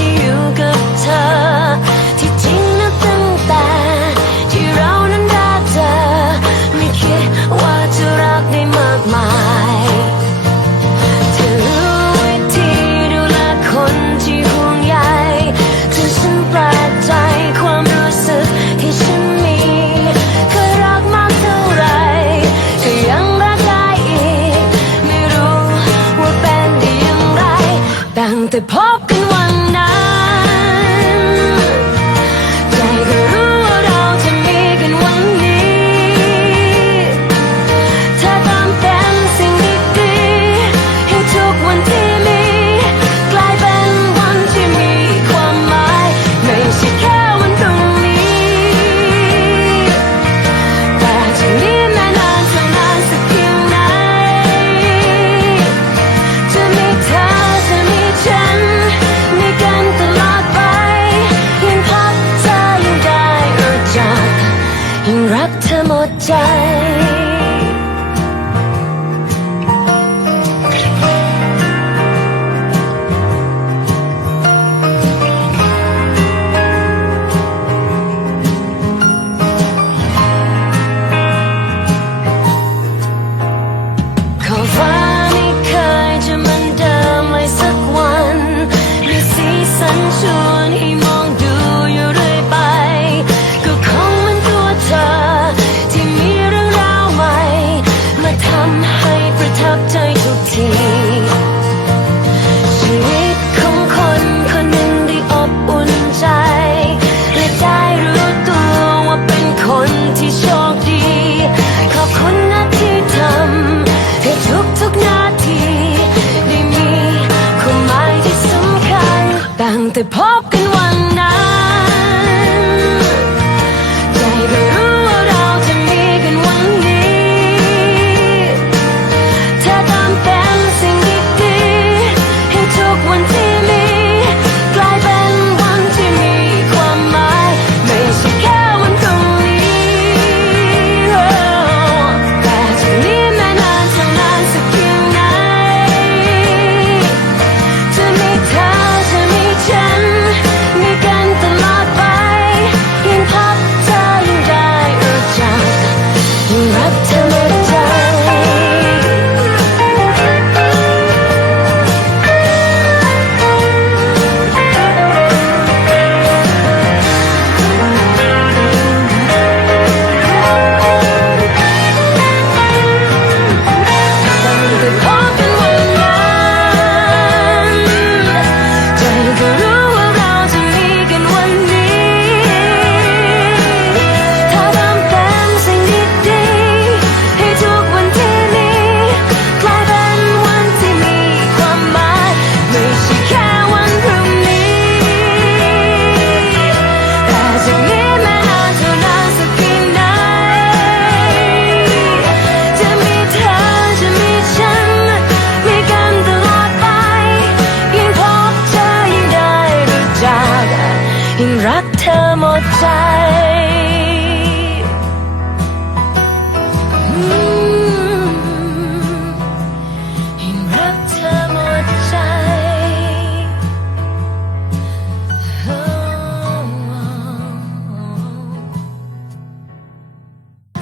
ี่ 在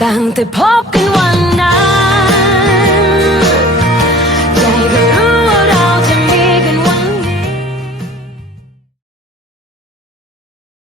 The poppen.